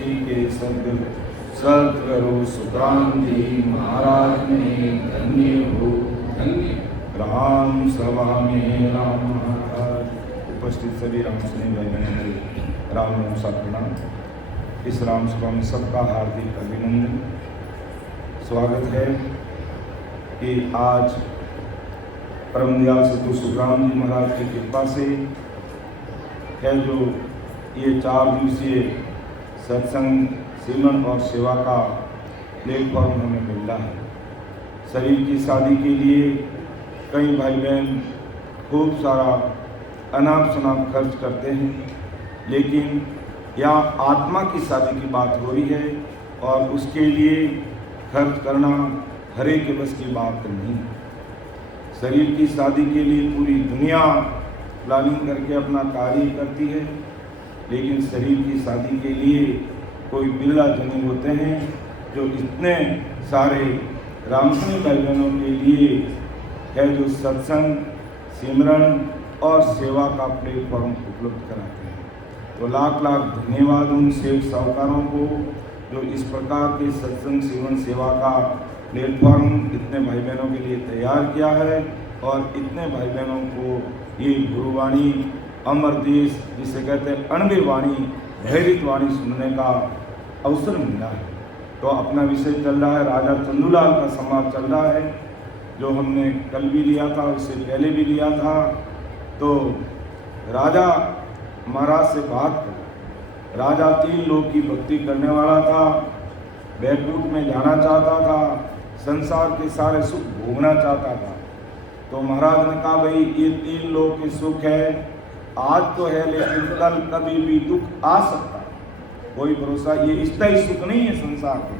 श्री के सद्गुरु सुक्रांति महाराज ने धन्य हो धन्य। राम सभा में राम महाराज। उपस्थित सभी राम स्नेही भाई बहनों, राम राम सा प्रणाम। इस राम सभा में सबका हार्दिक अभिनंदन, स्वागत है कि आज परम दयाल सद्गुरु सुखराम जी महाराज की कृपा से है जो ये 4 दिवसीय सत्संग, सिमरन और सेवा का प्लेटफॉर्म हमें मिल रहा है। शरीर की शादी के लिए कई भाई बहन खूब सारा अनाप शनाप खर्च करते हैं, लेकिन यहाँ आत्मा की शादी की बात हो रही है और उसके लिए खर्च करना हरे के बस की बात नहीं है। शरीर की शादी के लिए पूरी दुनिया प्लानिंग करके अपना कार्य करती है, लेकिन शरीर की शादी के लिए कोई बिरला जने होते हैं जो इतने सारे रामस्नेही भाई बहनों के लिए है जो सत्संग, सिमरन और सेवा का प्लेटफॉर्म उपलब्ध कराते हैं। तो लाख लाख धन्यवाद उन सेवक साहूकारों को जो इस प्रकार के सत्संग, सिमरन, सेवा का प्लेटफॉर्म इतने भाई बहनों के लिए तैयार किया है और इतने भाई बहनों को ये गुरुवाणी, अमर देश जिसे कहते हैं अणबे वाणी, भैरित वाणी सुनने का अवसर मिला है। तो अपना विषय चल रहा है, राजा चंदूलाल का संवाद चल रहा है, जो हमने कल भी लिया था, उससे पहले भी लिया था। तो राजा महाराज से बात कर, राजा 3 लोग की भक्ति करने वाला था, बैकुंठ में जाना चाहता था, संसार के सारे सुख भोगना चाहता था। तो महाराज ने कहा भाई ये 3 लोग के सुख है, आज तो है लेकिन कल कभी भी दुख आ सकता है, कोई भरोसा, ये स्थायी सुख नहीं है संसार के।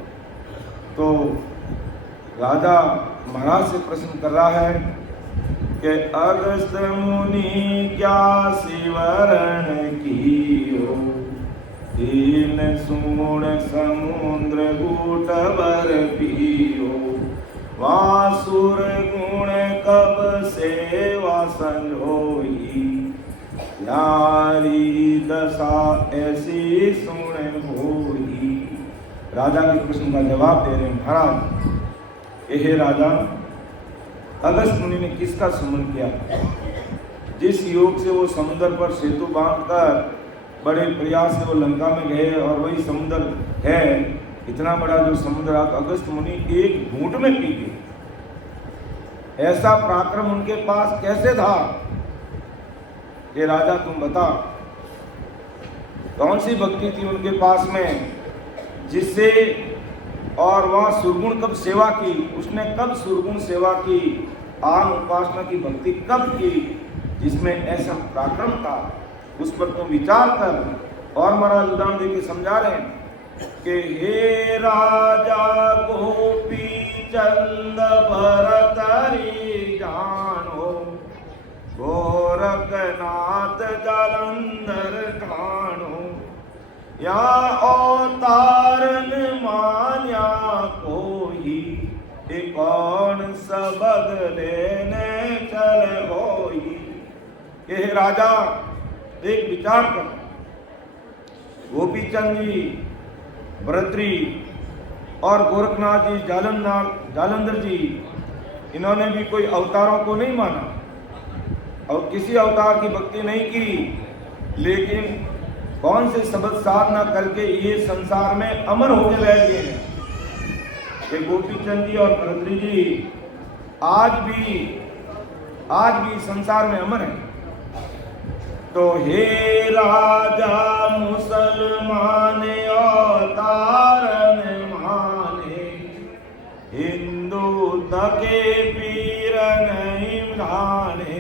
तो राजा महाराज से प्रश्न कर रहा है कि अगस्त मुनि क्या सिमरन कियो, 3 सूण समुद्र कूट बर पियो, वासुर गुण कब से वासन होई, यारी दशा ऐसी सुन होई। राजा के प्रश्न का जवाब दे रहे हैं महाराज, हे राजा, अगस्त मुनि ने किसका सुमन किया? जिस योग से वो समुद्र पर सेतु बांधकर बड़े प्रयास से वो लंका में गए और वही समुद्र है, इतना बड़ा जो समुद्र अगस्त मुनि एक घूंट में पी गए। ऐसा पराक्रम उनके पास कैसे था? ये राजा तुम बता, कौन सी भक्ति थी उनके पास में जिससे, और वह सुरगुण कब सेवा की, उसने कब सुरगुण सेवा की, आन उपासना की भक्ति कब की जिसमें ऐसा पराक्रम था? उस पर तुम विचार कर। और महाराज उदाहरण देके समझा रहे हैं कि हे राजा गोपी चंद भरतरी जानो, गोरखनाथ जालंधर ठाणो, या अवतारन मान्या कोई, एक कौन सबद लेने चल होई। हे राजा एक विचार कर, गोपीचंद जी, भरतरी और गोरखनाथ जी, जालंधर जी, इन्होंने भी कोई अवतारों को नहीं माना और किसी अवतार की भक्ति नहीं की, लेकिन कौन से शब्द साधना करके ये संसार में अमर होकर रह गए हैं। ये गोपीचंद जी और भरतरी जी आज भी संसार में अमर है। तो हे राजा मुसलमान अवतारन माने, हिंदू तके पीर नहीं ढाने,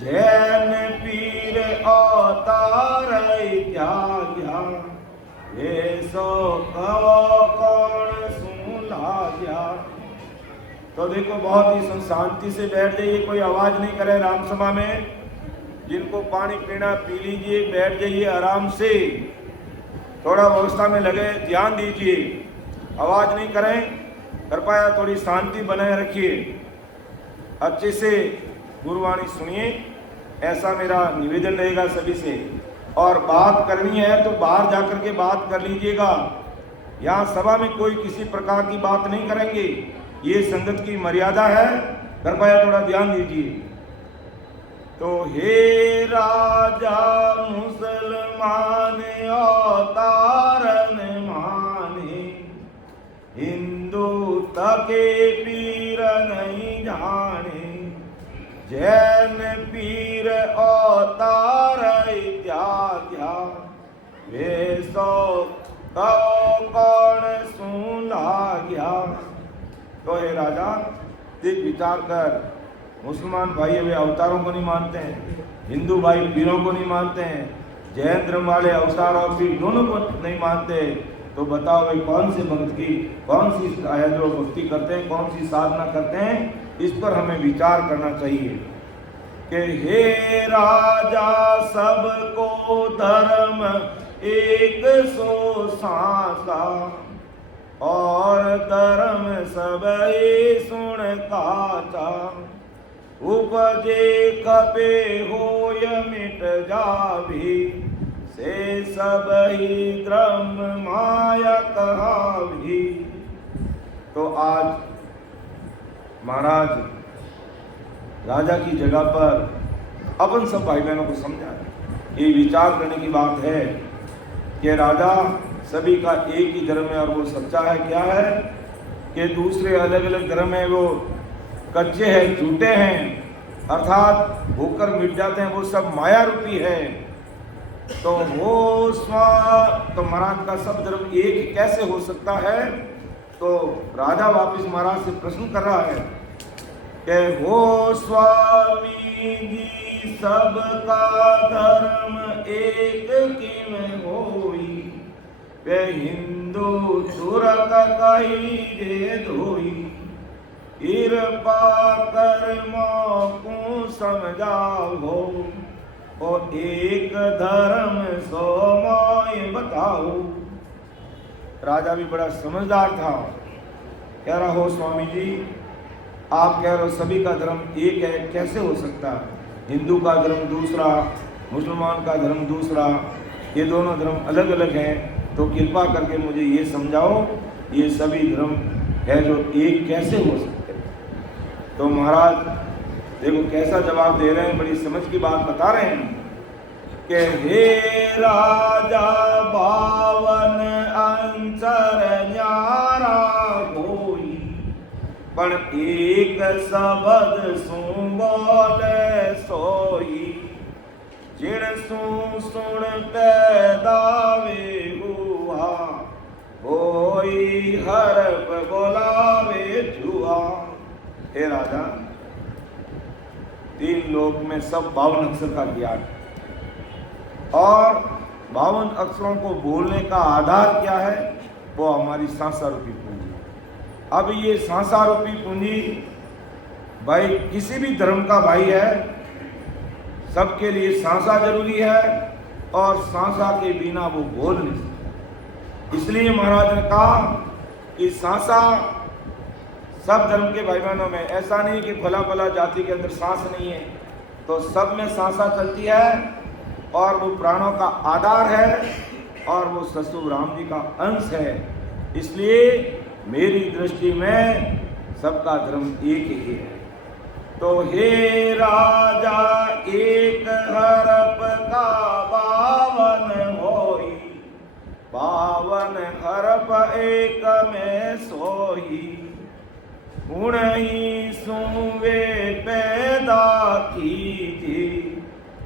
जैन पीर अवतार त्याग्या, ये सो कहो कौन सुला गया। तो देखो बहुत ही शांति से बैठ जाइए, कोई आवाज नहीं करे राम सभा में। जिनको पानी पीना पी लीजिए, बैठ जाइए आराम से, थोड़ा व्यवस्था में लगे, ध्यान दीजिए, आवाज नहीं करें, कृपया थोड़ी शांति बनाए रखिए, अच्छे से गुरुवाणी सुनिए, ऐसा मेरा निवेदन रहेगा सभी से। और बात करनी है तो बाहर जाकर के बात कर लीजिएगा। यहाँ सभा में कोई किसी प्रकार की बात नहीं करेंगे, ये संगत की मर्यादा है, कृपया थोड़ा ध्यान दीजिए। तो हे राजा मुसलमान अवतारन माने, हिंदू तके पीर नहीं जाने, जैन पीर अवतार इत्याद्या, वे सो कौन सुना गया। तो हे राजा देख विचार कर, मुसलमान भाई वे अवतारों को नहीं मानते हैं, हिंदू भाई पीरों को नहीं मानते हैं, जैन धर्म वाले अवतार और पीर दोनों को नहीं मानते। तो बताओ वे कौन से भक्त की, कौन सी जो भक्ति करते हैं, कौन सी साधना करते हैं, इस पर हमें विचार करना चाहिए। कि हे राजा सबको धर्म एक सो सांसा, और धर्म सब सुन काचा, उपजे कपे होय मिट जावी, से सब ही धर्म माया कहावी। तो आज महाराज राजा की जगह पर अपन सब भाई बहनों को समझाएं। ये विचार करने की बात है कि राजा सभी का एक ही धर्म है और वो सच्चा है। क्या है कि दूसरे अलग अलग धर्म है वो कच्चे हैं, झूठे हैं, अर्थात होकर मिट जाते हैं, वो सब माया रूपी है। तो वो तो महाराज का सब धर्म एक कैसे हो सकता है? तो राजा वापिस महाराज से प्रश्न कर रहा है कि हो स्वामी जी सबका धर्म एक किम होई, वे हिंदू तुरक कही जे धोई, कृपा कर को समझाओ, और एक धर्म सो मोय बताओ। राजा भी बड़ा समझदार था, कह रहा हो स्वामी जी आप कह रहे हो सभी का धर्म एक है, कैसे हो सकता है? हिंदू का धर्म दूसरा, मुसलमान का धर्म दूसरा, ये दोनों धर्म अलग अलग हैं। तो कृपा करके मुझे ये समझाओ ये सभी धर्म है जो एक कैसे हो सकते हैं? तो महाराज देखो कैसा जवाब दे रहे हैं, बड़ी समझ की बात बता रहे हैं कि हे राजा बावन अंतर न्यारा होई, पर एक शब्द सु बोले सोई, जिण सु सुन पैदा वे हुआ, होई हरप बोलावे जुआ। हे राजा तीन लोक में सब 52 अक्षर का ज्ञान, और 52 अक्षरों को बोलने का आधार क्या है? वो हमारी सांसा रूपी पूंजी। अब ये सांसा रूपी पूंजी भाई किसी भी धर्म का भाई है, सबके लिए सांसा जरूरी है, और सांसा के बिना वो बोल नहीं सकते। इसलिए महाराज ने कहा कि सांसा सब धर्म के भाई बहनों में, ऐसा नहीं कि फला फला जाति के अंदर सांस नहीं है, तो सब में सांसा चलती है, और वो प्राणों का आधार है, और वो ससुर राम जी का अंश है। इसलिए मेरी दृष्टि में सबका धर्म एक ही है। तो हे राजा एक हरप का 52 होई, 52 हरप एक में सोई, गुण ही सुवे पैदा कीजिए,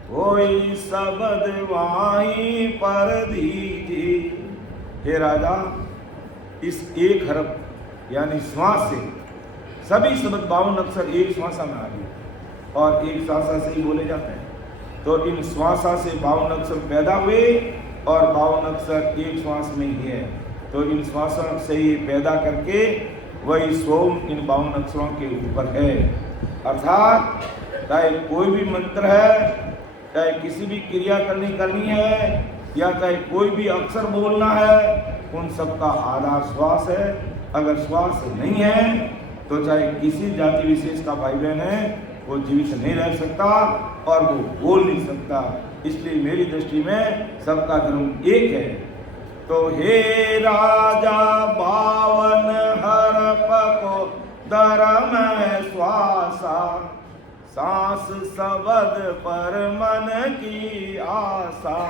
कोई शब्द वाही पर दीजिए। हे राजा इस एक हरप यानी श्वास से सभी शब्द 52 अक्षर एक श्वासा में आ गए, और एक श्वासा से ही बोले जाते हैं। तो इन श्वासा से 52 अक्षर पैदा हुए, और 52 अक्षर एक श्वास में ही है। तो इन श्वासों से ही पैदा करके वही सोम इन 52 अक्षरों के ऊपर है। अर्थात चाहे कोई भी मंत्र है, चाहे किसी भी क्रिया करनी है, या चाहे कोई भी अक्षर बोलना है, उन सब का आधार श्वास है। अगर श्वास नहीं है तो चाहे किसी जाति विशेष का भाई बहन है वो जीवित नहीं रह सकता, और वो बोल नहीं सकता। इसलिए मेरी दृष्टि में सबका धर्म एक है। तो हे राजा बावन हर पको धर्म श्वासा, सांस सबद पर मन की आशा,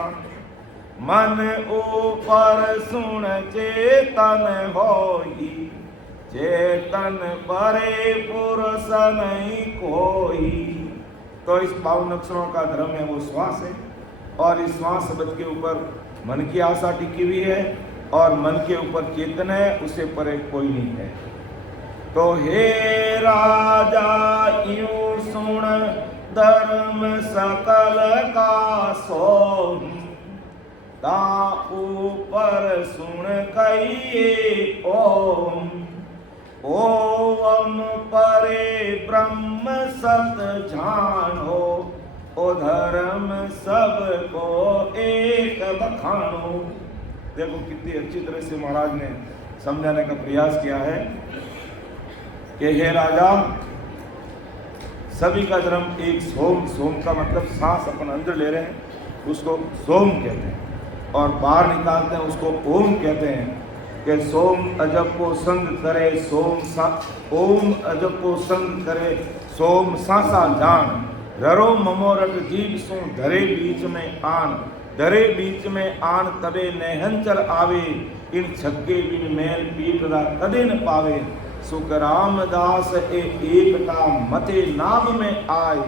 मन ऊपर सुन चेतन होई, चेतन परे पुरुष नहीं कोई। तो इस 52 अक्षरों का धर्म है वो श्वास है, और इस श्वास शब्द के ऊपर मन की आशा टिकी हुई है, और मन के ऊपर चेतन है, उससे परे कोई नहीं है। तो हे राजा यूं सुन धर्म सकल का सोम, ता ऊपर सुन कहिए ओम, ओम परे ब्रह्म सत जानो, ओ धर्म सबको एक बखानो। देखो कितनी अच्छी तरह से महाराज ने समझाने का प्रयास किया है कि हे राजा, सभी का धर्म एक सोम, सोम का मतलब सांस अपन अंदर ले रहे हैं उसको सोम कहते हैं, और बाहर निकालते हैं उसको ओम कहते हैं। कि सोम अजब को संग करे सोम सा, ओम अजब को संग करे सोम सासा जान, ररो ममोरट जीव सो धरे बीच में आन, धरे बीच में आन तबे नहंचल आवे, इन छक्के बिन मैल पीटरा कदे न पावे, सुख रामदास एकता मते नाम में आई,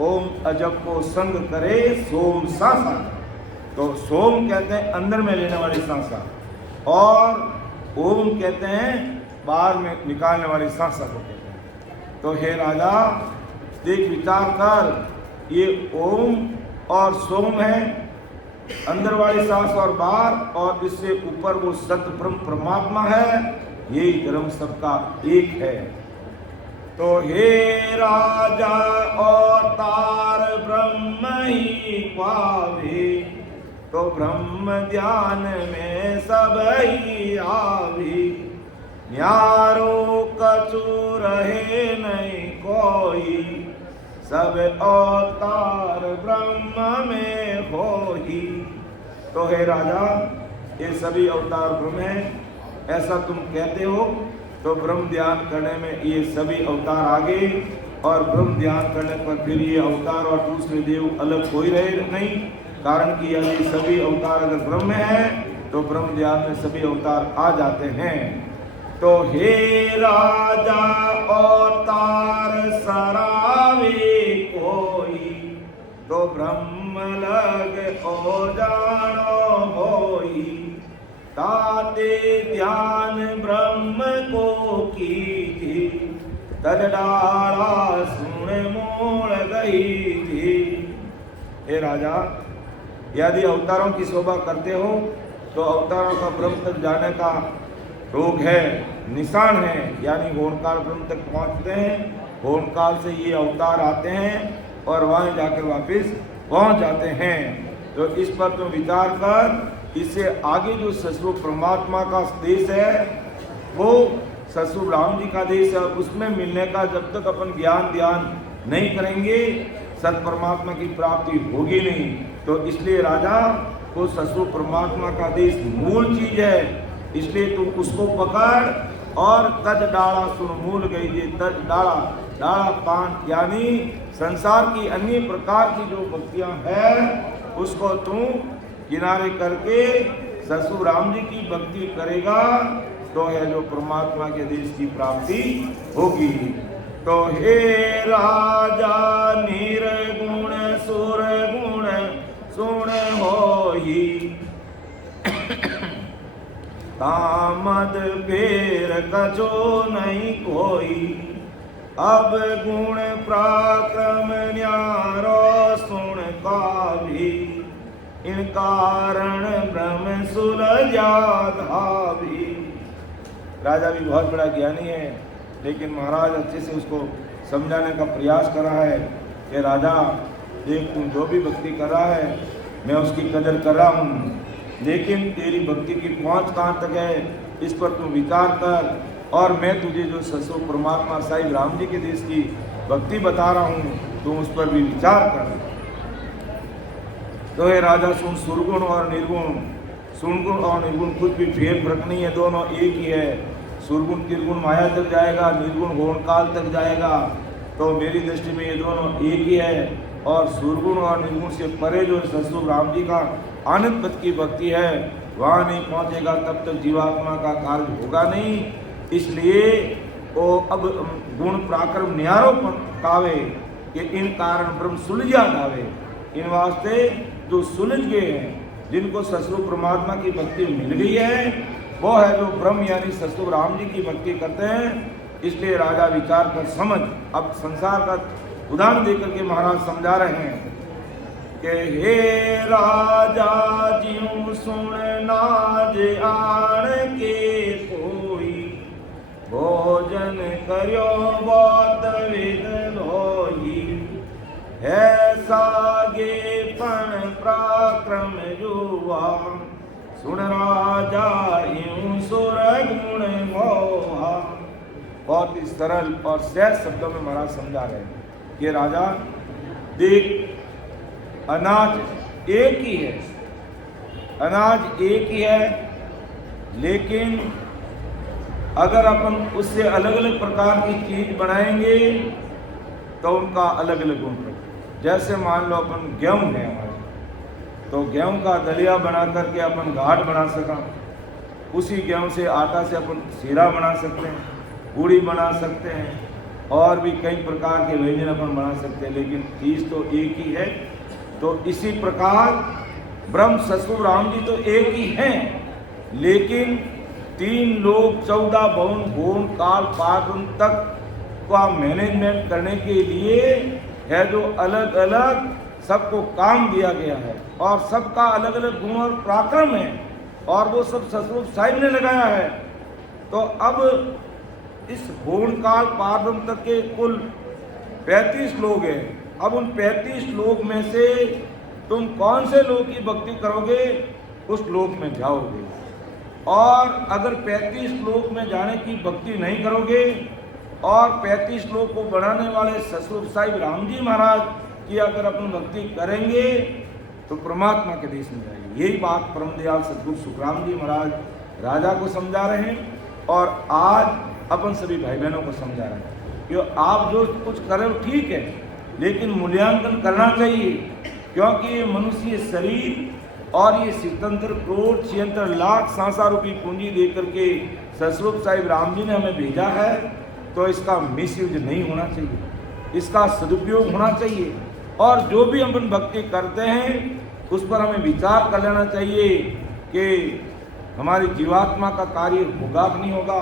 ओम अजब को संग करे सोम सासा। तो सोम कहते हैं अंदर में लेने वाली सांसा, और ओम कहते हैं बाहर में निकालने वाली सांसा को कहते हैं। तो हे राजा देख विचार कर, ये ओम और सोम है, अंदर वाली सांस और बाहर, और इससे ऊपर वो सत्य ब्रह्म परमात्मा है, यही धर्म सबका एक है। तो हे राजा अवतार ब्रह्म ही पावे, तो ब्रह्म ध्यान में सब ही आवी, न्यारो कछु रहे नहीं कोई, सब अवतार ब्रह्म में होई। तो हे राजा ये सभी अवतार ब्रह्म है, ऐसा तुम कहते हो, तो ब्रह्म ध्यान करने में ये सभी अवतार आगे, और ब्रह्म ध्यान करने पर फिर ये अवतार और दूसरे देव अलग कोई रहे नहीं, कारण कि यदि सभी अवतार अगर ब्रह्म है तो ब्रह्म ध्यान में सभी अवतार आ जाते हैं। तो हे राजा अवतार सरावे कोई, तो ब्रह्म लग ओ जानो होई, ताते ध्यान ब्रह्म को कीजिए, तज डाला सुन मूल गई थी। हे राजा यदि अवतारों की शोभा करते हो तो अवतारों का ब्रह्म तक जाने का रोग है, निशान है, यानी होनकाल ब्रह्म तक पहुंचते हैं, होनकाल से ये अवतार आते हैं और वहां जाकर वापस पहुंच जाते हैं। तो इस पर तुम विचार कर, इससे आगे जो ससुर परमात्मा का देश है वो ससुर राम जी का देश है, और उसमें मिलने का जब तक अपन ज्ञान ध्यान नहीं करेंगे सत परमात्मा की प्राप्ति होगी नहीं। तो इसलिए राजा वो ससुर परमात्मा का देश मूल चीज है, इसलिए तुम उसको पकड़, और तज डाला सुन मूल गई जे, तज डाला, डाला पान, यानी संसार की अन्य प्रकार की जो भक्तियां हैं उसको तुम किनारे करके ससुर राम जी की भक्ति करेगा तो है जो परमात्मा के देश की प्राप्ति होगी। तो हे राजा निर्गुण सुर गुण सुन होई, तामद फेर कछो नहीं कोई, अब गुण पराक्रम न्यारो सुन का भी, इन कारण ब्रह्म सुलझा धावी। राजा भी बहुत बड़ा ज्ञानी है, लेकिन महाराज अच्छे से उसको समझाने का प्रयास कर रहा है कि राजा देख तू जो भी भक्ति कर रहा है मैं उसकी कदर कर रहा हूँ, लेकिन तेरी भक्ति की पहुँच कहाँ तक है इस पर तू विचार कर, और मैं तुझे जो ससुर परमात्मा साहिब राम जी के देश की भक्ति बता रहा हूँ तू उस पर भी विचार कर। तो हे राजा सुन, सुरगुण और निर्गुण, सुरगुण और निर्गुण कुछ भी फेर फर्क नहीं है, दोनों एक ही है। सुरगुण निर्गुण माया तक जाएगा, निर्गुण गौण काल तक जाएगा। तो मेरी दृष्टि में ये दोनों एक ही है। और सुरगुण और निर्गुण से परे जो ससुर राम जी का आनंद पद की भक्ति है, वहाँ नहीं पहुँचेगा तब तक जीवात्मा का कार्य होगा नहीं। इसलिए वो अब गुण पराक्रम न्यारो कावे कि इन कारण ब्रह्म सुलझा गावे। इन वास्ते जो सुलझ गए हैं, जिनको ससुर परमात्मा की भक्ति मिल गई है, वो है जो ब्रह्म यानी ससुर राम जी की भक्ति करते हैं। इसलिए राजा विचार कर समझ, अब संसार का उदाहरण देकर के महाराज समझा रहे हैं कि हे राजा जीव सुन नाज आण के कोई, भोजन करो बहुत विद लोई, है सागे पण पराक्रम जुआ, सुन राजा यूं सुर गुण मोहा। बहुत ही सरल और सहज शब्दों में महाराज समझा रहे हैं कि राजा देख, अनाज एक ही है, अनाज एक ही है, लेकिन अगर अपन उससे अलग अलग प्रकार की चीज बनाएंगे तो उनका अलग अलग गुण है। जैसे मान लो अपन गेहूं है हमारे, तो गेहूं का दलिया बना करके अपन घाट बना सका, उसी गेहूं से आटा से अपन सीरा बना सकते हैं, पूड़ी बना सकते हैं, और भी कई प्रकार के व्यंजन अपन बना सकते हैं, लेकिन चीज तो एक ही है। तो इसी प्रकार ब्रह्म ससुर राम जी तो एक ही हैं, लेकिन 3 लोग 14 भवन गुण काल पागुन तक का मैनेजमेंट करने के लिए है जो अलग अलग सबको काम दिया गया है, और सबका अलग अलग गुण और पराक्रम है, और वो सब ससुर साहिब ने लगाया है। तो अब इस गुण काल पागुन तक के कुल 35 लोग हैं। अब उन 35 लोग में से तुम कौन से लोग की भक्ति करोगे, उस लोक में जाओगे। और अगर 35 लोक में जाने की भक्ति नहीं करोगे, और 35 लोग को बनाने वाले ससुर साहिब राम जी महाराज की अगर अपन भक्ति करेंगे तो परमात्मा के देश में जाएंगे। यही बात परम दयाल सदगुरु सुखराम जी महाराज राजा को समझा रहे हैं, और आज अपन सभी भाई बहनों को समझा रहे हैं कि आप जो कुछ कर रहे हो ठीक है, लेकिन मूल्यांकन करना चाहिए, क्योंकि ये मनुष्य शरीर और ये 77 करोड़ 76 लाख सांसा रूपी पूंजी दे करके ससुर साहिब राम जी ने हमें भेजा है, तो इसका मिसयूज नहीं होना चाहिए, इसका सदुपयोग होना चाहिए। और जो भी हम भक्ति करते हैं उस पर हमें विचार कर लेना चाहिए कि हमारी जीवात्मा का कार्य होगा कि नहीं होगा,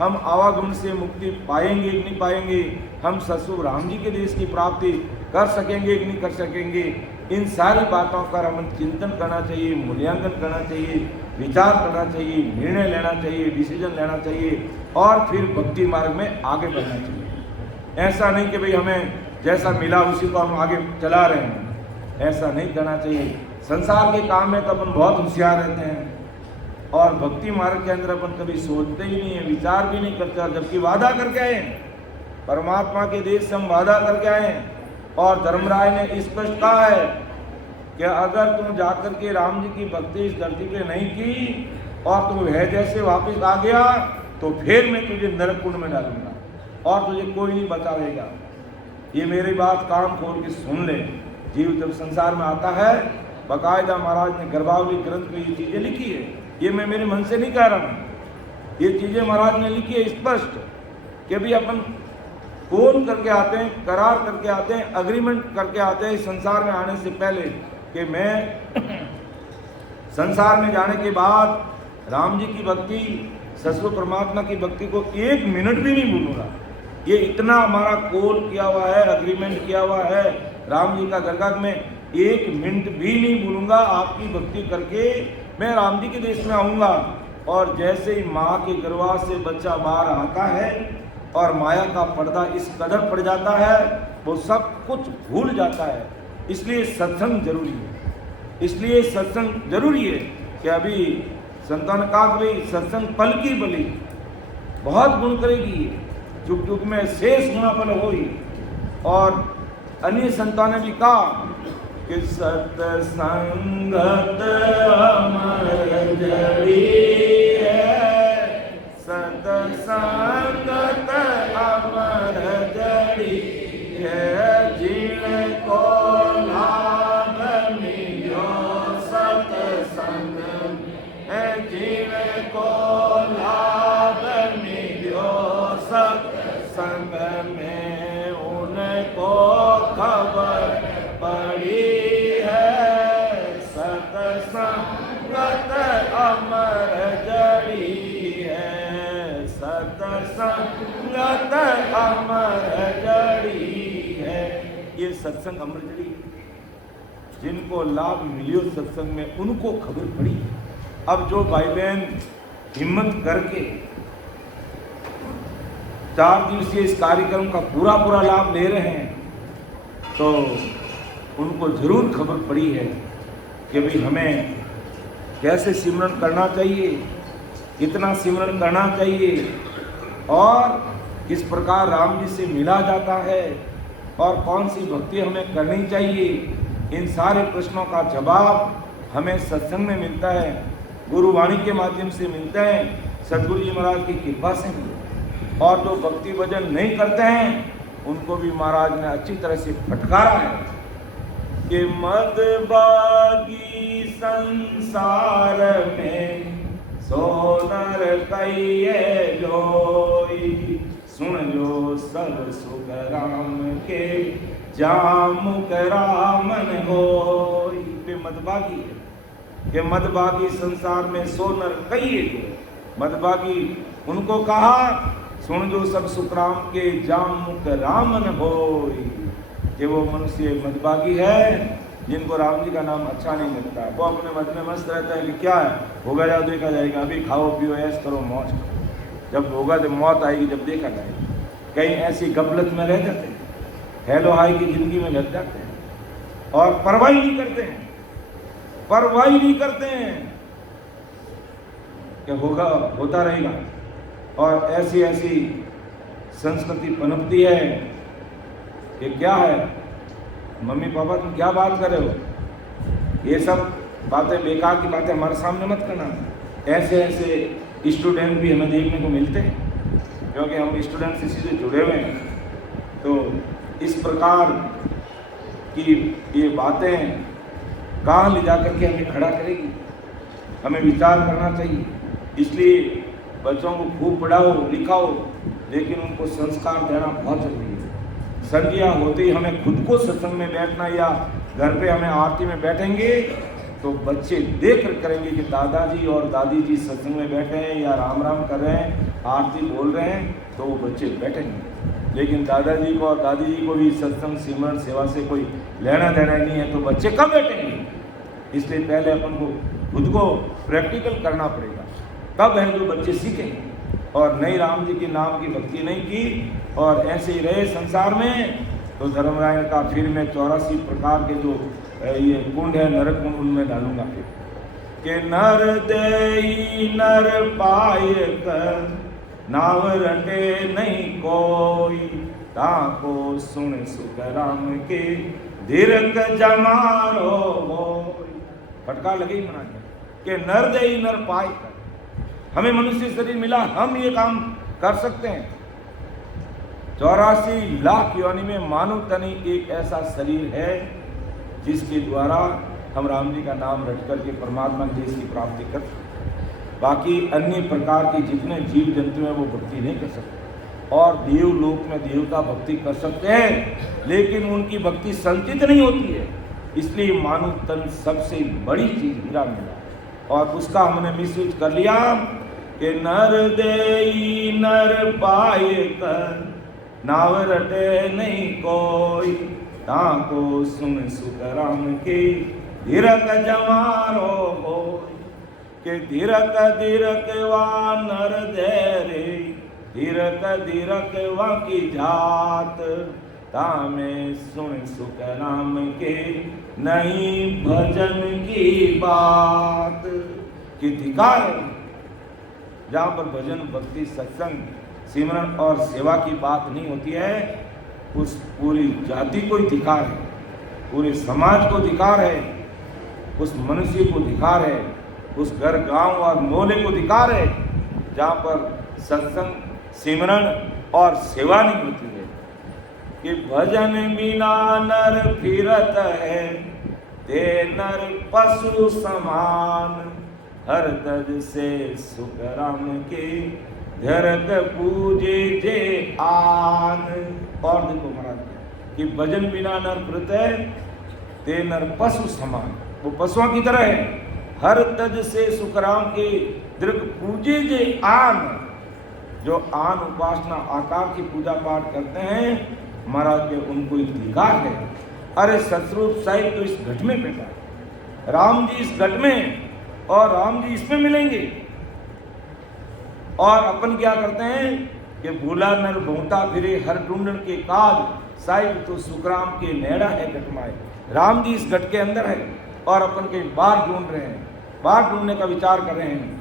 हम आवागमन से मुक्ति पाएंगे कि नहीं पाएंगे, हम ससुर राम जी के देश की प्राप्ति कर सकेंगे कि नहीं कर सकेंगे। इन सारी बातों पर हमें चिंतन करना चाहिए, मूल्यांकन करना चाहिए, विचार करना चाहिए, निर्णय लेना चाहिए, डिसीजन लेना चाहिए, और फिर भक्ति मार्ग में आगे बढ़ना चाहिए। ऐसा नहीं कि भाई हमें जैसा मिला उसी को हम आगे चला रहे हैं, ऐसा नहीं करना चाहिए। संसार के काम में तो अपन बहुत होशियार रहते हैं, और भक्ति मार्ग के अंदर अपन कभी सोचते ही नहीं है, विचार भी नहीं करते, और जबकि वादा करके आए परमात्मा के देश से हम वादा करके आए, और धर्मराय ने स्पष्ट कहा है कि अगर तुम जाकर के राम जी की भक्ति इस धरती पे नहीं की और तुम है जैसे वापस आ गया, तो फिर मैं तुझे नरक कुंड में डालूंगा और तुझे कोई नहीं बचाएगा। ये मेरी बात कान खोल के सुन ले। जीव जब संसार में आता है, बाकायदा महाराज ने गर्भावली ग्रंथ में ये चीजें लिखी है, ये मैं मेरे मन से नहीं कह रहा हूँ, ये चीजें महाराज ने लिखी है स्पष्ट कि भी अपन कौन करके आते हैं, करार करके आते हैं, अग्रीमेंट करके आते हैं इस संसार में आने से पहले कि मैं संसार में जाने के बाद राम जी की भक्ति, ससुर परमात्मा की भक्ति को 1 मिनट भी नहीं भूलूंगा। ये इतना हमारा कोल किया हुआ है, अग्रीमेंट किया हुआ है राम जी का गर्गाग में, 1 मिनट भी नहीं भूलूंगा। आपकी भक्ति करके मैं राम जी के देश में आऊँगा। और जैसे ही माँ के गर्भाशय से बच्चा बाहर आता है और माया का पर्दा इस कदर पड़ जाता है, वो सब कुछ भूल जाता है। इसलिए सत्संग जरूरी है, इसलिए सत्संग जरूरी है कि अभी संतान का भी सत्संग पल की बली बहुत गुण करेगी, जुग जुग में शेष गुणा पल हो ही। और अन्य संतान ने भी कहा कि सतसंगत अमर जड़ी है, सतसंगत अमर जड़ी है, जिनको लाभ मिलो सतसंग है, जिनको लाभ मिलो सत्संग में, उनको खबर पड़ी है, सतसंगत अमर जड़ी है, सतसंगत अमर जड़ी है। ये सत्संग अमर जड़ी है, जिनको लाभ मिलियो सत्संग में उनको खबर पड़ी। अब जो भाई बहन हिम्मत करके 4 दिवसीय इस कार्यक्रम का पूरा लाभ ले रहे हैं, तो उनको जरूर खबर पड़ी है कि भाई हमें कैसे सिमरन करना चाहिए, कितना सिमरन करना चाहिए, और किस प्रकार राम जी से मिला जाता है, और कौन सी भक्ति हमें करनी चाहिए। इन सारे प्रश्नों का जवाब हमें सत्संग में मिलता है, गुरुवाणी के माध्यम से मिलते हैं, सदगुरु जी महाराज की कृपा से। और जो भक्ति भजन नहीं करते हैं उनको भी महाराज ने अच्छी तरह से फटकारा है कि मदभागी संसार में सोनर कहिए जोई, सुन जो सब सुख राम के जामुक रामन होई। वे मदभागी है कि मदभागी संसार में सोनर कहिए जो, मदभागी उनको कहा सुन जो सब सुख राम के जामुक रामन होई, कि वो मनुष्य मदभागी है जिनको राम जी का नाम अच्छा नहीं लगता। वो अपने मत में मस्त रहता है कि क्या है, होगा जाओ देखा जाएगा, अभी खाओ पियो ऐश करो मौज करो, जब होगा तो मौत आएगी जब देखा जाएगा। कहीं ऐसी गफलत में रह जाते हैं, हेलो हाय की जिंदगी में लग जाते हैं और परवाही नहीं करते हैं, परवाही नहीं करते हैं कि होगा होता रहेगा। और ऐसी ऐसी संस्कृति पनपती है कि क्या है, मम्मी पापा तुम क्या बात कर रहे हो, ये सब बातें बेकार की बातें हमारे सामने मत करना। ऐसे ऐसे स्टूडेंट भी हमें देखने को मिलते हैं, क्योंकि हम स्टूडेंट से सीधे जुड़े हुए हैं। तो इस प्रकार की ये बातें कहाँ ले जा करके हमें खड़ा करेगी, हमें विचार करना चाहिए। इसलिए बच्चों को खूब पढ़ाओ लिखाओ, लेकिन उनको संस्कार देना बहुत जरूरी है। संध्या होते ही हमें खुद को सत्संग में बैठना, या घर पे हमें आरती में बैठेंगे तो बच्चे देख कर करेंगे कि दादाजी और दादी जी सत्संग में बैठे हैं या राम राम कर रहे हैं, आरती बोल रहे हैं, तो वो बच्चे बैठेंगे। लेकिन दादाजी को और दादी जी को भी सत्संग सिमरन सेवा से कोई लेना देना नहीं है, तो बच्चे कब बैठेंगे। इसलिए पहले अपन को खुद को प्रैक्टिकल करना पड़ेगा, तब है जो बच्चे सीखेंगे। और नई राम जी के नाम की भक्ति नहीं की और ऐसे ही रहे संसार में, तो धर्मराय ने कहा फिर मैं 84 प्रकार के जो ये कुंड है नरक कुंड, उनमें डालूंगा फिर कि नर देई नर पाए कर नाव रटे नहीं कोई, ताको सुन सुख राम के दीर्घ जमारो हो। फटकार लगे ही मना कि नर देई नर पाए कर, हमें मनुष्य शरीर मिला, हम ये काम कर सकते हैं। 84 लाख योनि में मानव तनी एक ऐसा शरीर है जिसके द्वारा हम राम जी का नाम रट करके परमात्मा के देश की प्राप्ति कर सकते। बाकी अन्य प्रकार के जितने जीव जंतु हैं वो भक्ति नहीं कर सकते, और देवलोक में देवता भक्ति कर सकते हैं, लेकिन उनकी भक्ति संचित नहीं होती है। इसलिए मानव तन सबसे बड़ी चीज हीरा मिला, और उसका हमने मिसयूज कर लिया कि नर देई नर पाए कर नाव रटे नहीं कोई, ताको सुन सुख राम के धीरक जमारो हो। के धीरक धीरक वा नर दे रे, धीरक धीरक वा की जात, तामे सुन सुख राम के नहीं भजन की बात। कि धिकार जहाँ पर भजन भक्ति सत्संग सिमरन और सेवा की बात नहीं होती है, उस पूरी जाति को ही धिकार है। पूरे समाज को अधिकार है, उस मनुष्य को अधिकार है, उस घर गांव और मोहल्ले को अधिकार है जहाँ पर सत्संग, सिमरन और सेवा नहीं होती है। कि भजन बिना नर फिरत है, ते नर पशु समान, हर तज से सुख राम के, धरत पूजे जे आन। और देखो महाराज कि भजन बिना नर फिरत है, ते नर पशु समान, वो पशुओं की तरह है। हर तज से सुखराम के, दृग पूजे जे आन, जो आन उपासना आकार की पूजा पाठ करते हैं महाराज के, उनको अधिकार है। अरे सतरूप साहिब तो इस घट में बैठा है, राम जी इस घट में और राम जी इसमें मिलेंगे। और अपन क्या करते हैं कि भूला नर भूता फिरे हर ढूंढन के काज, साहिब तो सुखराम के नेड़ा है घटमाए। राम जी इस घट के अंदर है और अपन कहीं बाहर ढूंढ रहे हैं, बाहर ढूंढने का विचार कर रहे हैं।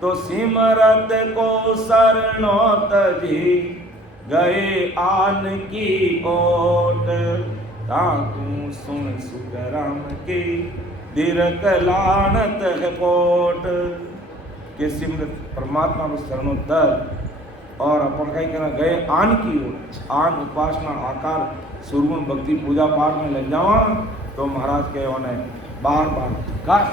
तो सिमरत को शरणों तजी, गए आन की ओट, ताकू सुन सुख राम के, दीर्घ लानत है पोट। के सिमरत परमात्मा को शरणों तक और अपन कहीं कहना गए आन की ओर, आन उपासना आकार सुरगुण भक्ति पूजा पाठ में लग जावा तो महाराज के होने बार बार धिक्कार।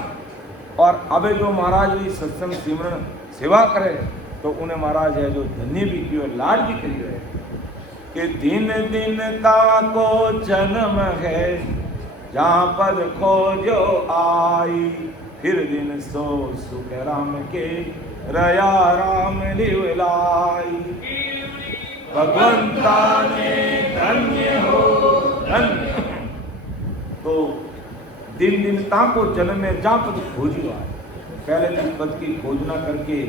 और अबे जो महाराज भी सत्संग सिमरन सेवा करे तो उन्हें महाराज है जो धन्य भी की और लाड भी करी रहे कि दिन दिन का को जन्म है, जहाँ पद खोजो आई, फिर दिन सो सुख राम के, रया राम लिवलाई। भगवंता ने धन्य हो धन्य। तो दिन दिन ताको जन्म में जा पद खोजियो आए, पहले दिन पद की खोजना करके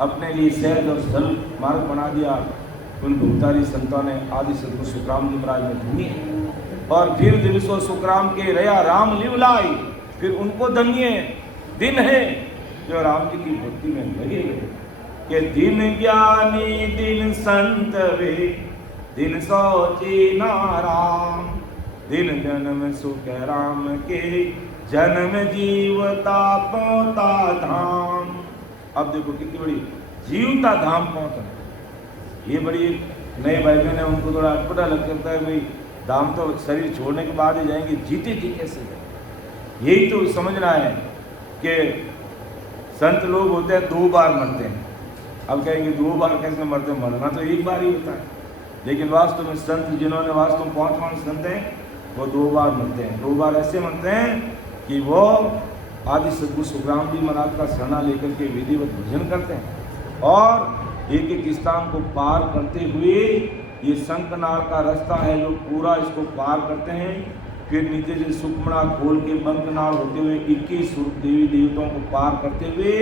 अपने लिए सहज और सरल मार्ग बना दिया। उन भूतारी संतों ने आदि सदगुरु सुखराम जी महाराज ने धन्य है। और फिर दिन सो सुखराम के रया राम लिवलाई, फिर उनको धन्य दिन है जो राम जी की भक्ति में लगे हुए। कि दिन ज्ञानी दिन संत वे, दिन सोची नाराम, दिन जन्म सुख राम के, जन्म जीवता पहुंता धाम। अब देखो कितनी बड़ी जीवता धाम पहुंचना, ये बड़ी नए भाई बहन है, उनको थोड़ा अटपटा लग सकता है भाई धाम तो शरीर छोड़ने के बाद ही जाएंगे, जीते जी कैसे जाए। यही तो समझना है कि संत लोग होते हैं 2 बार मरते हैं। अब कहेंगे 2 बार कैसे मरते हैं, मरना तो 1 बार ही होता है। लेकिन वास्तव में संत जिन्होंने वास्तव में 5 संत हैं वो 2 बार मरते हैं। 2 बार ऐसे मरते हैं कि वो आदि सदगुरु सुखराम जी महाराज का शरणा लेकर के विधिवत भजन करते हैं और एक एक स्थान को पार करते हुए ये शंखनाल का रास्ता है जो पूरा इसको पार करते हैं। फिर नीचे से सुखमणा खोल के बंकनाल होते हुए 21 देवी देवताओं को पार करते हुए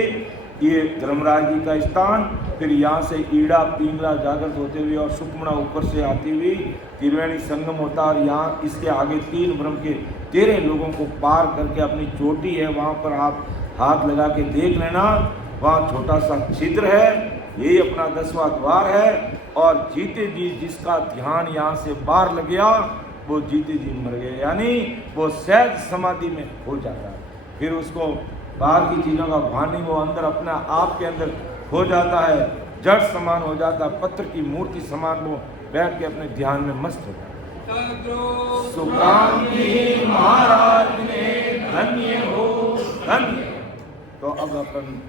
ये धर्मराज जी का स्थान, फिर यहाँ से ईड़ा पिंगला जागृत होते हुए और सुखमणा ऊपर से आती हुई त्रिवेणी संगम होता और यहाँ इसके आगे 3 ब्रह्म के 13 लोगों को पार करके अपनी चोटी है वहाँ पर आप हाथ लगा के देख लेना, वहाँ छोटा सा छिद्र है, यही अपना 10वां द्वार है। और जीते जी जिसका ध्यान यहाँ से बाहर लग गया वो जीते जी मर गए, यानी वो सहज समाधि में हो जाता है। फिर उसको बाहर की चीज़ों का भान नहीं, वो अंदर अपना आप के अंदर हो जाता है, जड़ समान हो जाता है, पत्थर की मूर्ति समान वो बैठ के अपने ध्यान में मस्त हो जाता है। सुखराम जी महाराज ने धन्य हो धन्य। तो अब अपन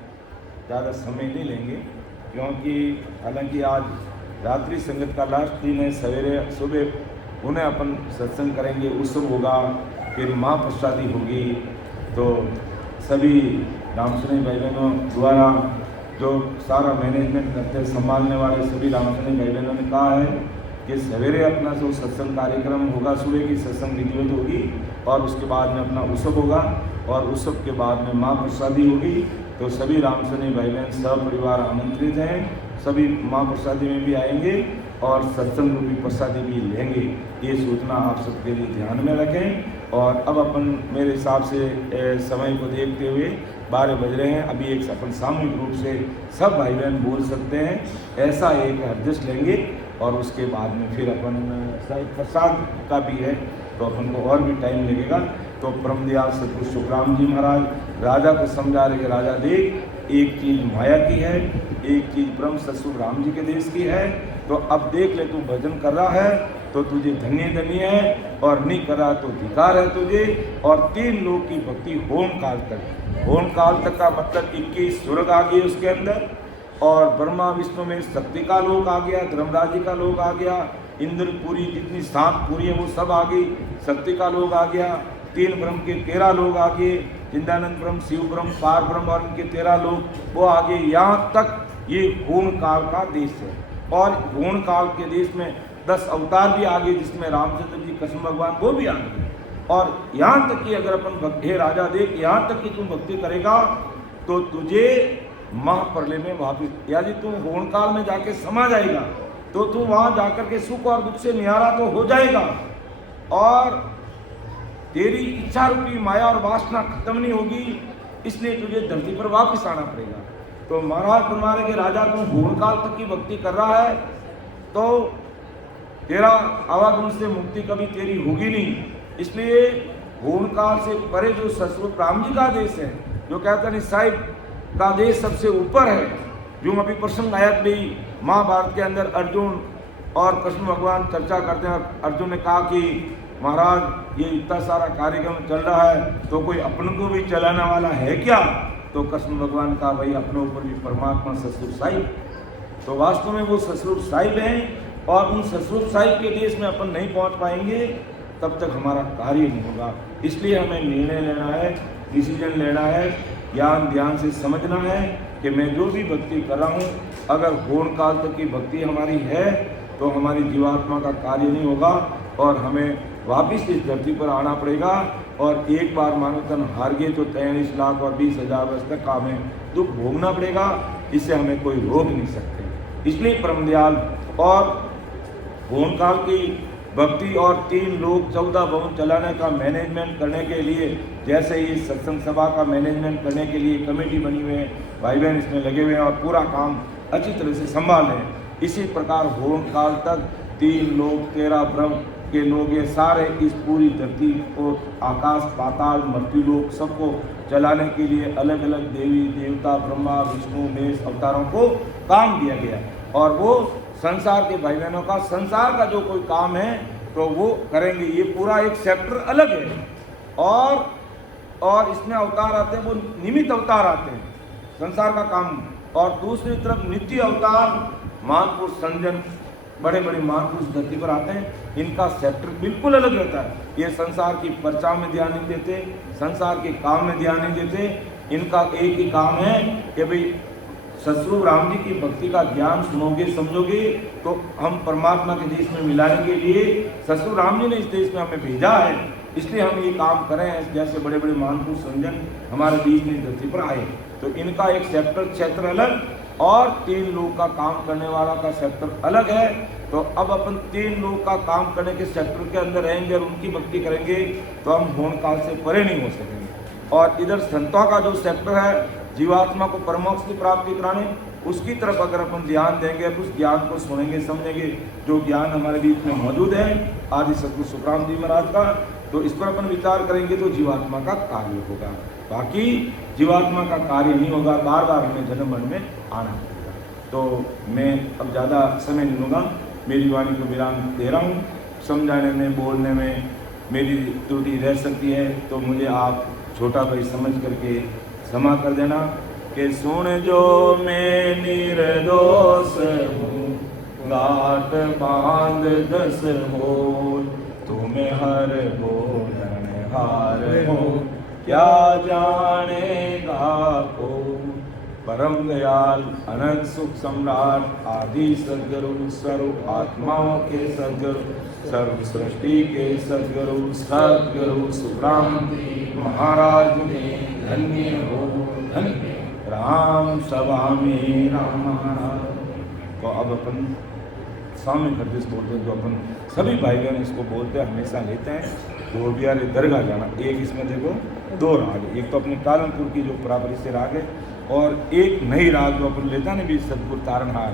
ज़्यादा समय नहीं लेंगे क्योंकि हालांकि आज रात्रि संगत का लास्ट दिन है, सवेरे सुबह उन्हें अपन सत्संग करेंगे, उत्सव होगा, फिर महाप्रसादी होगी। तो सभी रामसुनी भाई बहनों द्वारा जो सारा मैनेजमेंट करते हैं, संभालने वाले सभी रामसुनी भाई बहनों ने कहा है कि सवेरे अपना जो सत्संग कार्यक्रम होगा, सुबह की सत्संग विधिवत होगी और उसके बाद में अपना उत्सव होगा और उत्सव के बाद में महाप्रसादी होगी। तो सभी रामसुनी भाई बहन सब परिवार आमंत्रित हैं, सभी महाप्रसादी में भी आएंगे और सत्संग रूपी प्रसादी भी लेंगे। ये सूचना आप सबके लिए ध्यान में रखें। और अब अपन मेरे हिसाब से समय को देखते हुए 12 बज रहे हैं, अभी एक अपन सामूहिक रूप से सब भाई बहन बोल सकते हैं, ऐसा एक हरदश लेंगे और उसके बाद में फिर अपन शायद प्रसाद का भी है तो अपन को और भी टाइम लगेगा। तो ब्रह्मदयाल सतगुरु सुखराम जी महाराज राजा को समझा रहे कि राजा देख, एक चीज़ माया की है, एक चीज़ ब्रह्म सतगुरु राम जी के देश की है। तो अब देख ले, तू भजन कर रहा है तो तुझे धन्य धन्य है, और नहीं कर रहा तो धिकार है तुझे। और 3 लोग की भक्ति होम काल तक, होम काल तक का मतलब 21 स्वर्ग आ गए उसके अंदर, और ब्रह्मा विष्णु में शक्ति का लोक आ गया, धर्मराज का लोक आ गया, इंद्र पूरी जितनी 7 पूरी है वो सब आ गई, शक्ति का लोक आ गया, 3 ब्रह्म के 13 लोग आ गए, चिंतानंद ब्रह्म, शिव ब्रह्म, पार ब्रह्म और इनके 13 लोग वो आ गए। यहाँ तक ये होम काल का देश है। और होम काल के देश में 10 अवतार भी आ गए, जिसमें रामचंद्र जी, कृष्ण भगवान वो भी आ गए। और यहाँ तक कि अगर अपन हे राजा देख, यहाँ तक कि तुम भक्ति करेगा तो तुझे महाप्रलय में वापिस, यदि तू होम काल में जाके समा जाएगा तो तू वहाँ जाकर के सुख और दुख से निहारा तो हो जाएगा, और तेरी इच्छा रूपी माया और वासना खत्म नहीं होगी, इसलिए तुझे धरती पर वापस आना पड़ेगा। तो महाराज फरमा रहे कि राजा तुम होम काल तक की भक्ति कर रहा है तो तेरा आवागमन से मुक्ति कभी तेरी होगी नहीं। इसलिए होम काल से परे जो सतगुरु राम जी का देश है, जो कहते हैं साहिब का देश सबसे ऊपर है, जो अभी प्रसंग आया भी महाभारत के अंदर अर्जुन और कृष्ण भगवान चर्चा करते हैं। अर्जुन ने कहा कि महाराज ये इतना सारा कार्यक्रम चल रहा है तो कोई अपन को भी चलाने वाला है क्या? तो कृष्ण भगवान का भाई अपने ऊपर भी परमात्मा सतगुरु साहिब, तो वास्तव में वो सतगुरु साहिब हैं, और उन सतगुरु साहिब के देश में अपन नहीं पहुंच पाएंगे तब तक हमारा कार्य नहीं होगा। इसलिए हमें निर्णय लेना है, डिसीजन लेना है, ज्ञान ध्यान से समझना है कि मैं जो भी भक्ति कर रहा हूँ, अगर होम काल तक की भक्ति हमारी है तो हमारी जीवात्मा का कार्य नहीं होगा, और हमें वापिस इस धरती पर आना पड़ेगा। और एक बार मानो तन हार गए तो 43 लाख और 20,000 वर्ष तक का हमें दुख भोगना पड़ेगा, इससे हमें कोई रोक नहीं सकते। इसलिए ब्रह्मदयाल और होम काल की भक्ति और 3 लोग 14 भवन चलाने का मैनेजमेंट करने के लिए, जैसे ये सत्संग सभा का मैनेजमेंट करने के लिए कमेटी बनी हुई है, भाई बहन इसमें लगे हुए हैं और पूरा काम अच्छी तरह से संभाल रहे हैं। इसी प्रकार होम काल तक 3 लोग 13 ब्रह्म के लोग ये सारे इस पूरी धरती को, आकाश पाताल मृत्यु लोक सबको चलाने के लिए अलग अलग देवी देवता ब्रह्मा विष्णु महेश अवतारों को काम दिया गया। और वो संसार के भाई बहनों का संसार का जो कोई काम है तो वो करेंगे। ये पूरा एक सेक्टर अलग है, और इसमें अवतार आते हैं, वो निमित्त अवतार आते हैं संसार का काम। और दूसरी तरफ नित्य अवतार महापुरुष संजन, बड़े बड़े महापुरुष धरती पर आते हैं, इनका सेक्टर बिल्कुल अलग रहता है। ये संसार की पर्चा में ध्यान नहीं देते, संसार के काम में ध्यान नहीं देते। इनका एक ही काम है कि भाई सतगुरु राम जी की भक्ति का ज्ञान सुनोगे समझोगे तो हम परमात्मा के देश में मिलाने के लिए सतगुरु राम जी ने इस देश में हमें भेजा है, इसलिए हम ये काम करें। जैसे बड़े बड़े महापुरुष संजन हमारे बीच में धरती पर आए, तो इनका एक सेक्टर क्षेत्र अलग और 3 लोग का काम करने वाला का सेक्टर अलग है। तो अब अपन 3 लोग का काम करने के सेक्टर के अंदर रहेंगे और उनकी भक्ति करेंगे तो हम होम काल से परे नहीं हो सकेंगे। और इधर संतों का जो सेक्टर है जीवात्मा को परमोक्ष की प्राप्ति कराने, उसकी तरफ अगर अपन ध्यान देंगे, उस ज्ञान को सुनेंगे समझेंगे, जो ज्ञान हमारे बीच में मौजूद है आदि सतगुरु सुखराम जी महाराज का, तो इस पर अपन विचार करेंगे तो जीवात्मा का कार्य होगा। बाकी जीवात्मा का कार्य नहीं होगा, बार बार हमें जन्म मरण में आना पड़ेगा। तो मैं अब ज़्यादा समय नहीं लूँगा, मेरी वाणी को विराम दे रहा हूँ। समझाने में बोलने में मेरी त्रुटि रह सकती है तो मुझे आप छोटा भाई समझ करके क्षमा कर देना। कि सुन जो मैं निर्दोष हूँ, गाट बांध 10 हो, तुम्हें हर बोलन हार हो, क्या जानेगा को। परम दयाल अनंत सुख सम्राट आदि सद्गुरु सर्व आत्माओं के सद्गुरु सर्व सृष्टि के सद्गुरु सद्गुरु सुखराम महाराज में धन्य हो धन्य राम सभा में राम महाराज। तो अब अपन स्वामी खरदेश बोलते हैं, जो अपन सभी भाई बहन इसको बोलते हैं, हमेशा लेते हैं। तो भी यार दरगाह जाना, एक इसमें देखो 2 राग, एक तो अपने कालमपुर की जो बराबरी से राग है और एक नई राग जो अपन लेता है ना भी सतगुरु तारणहार।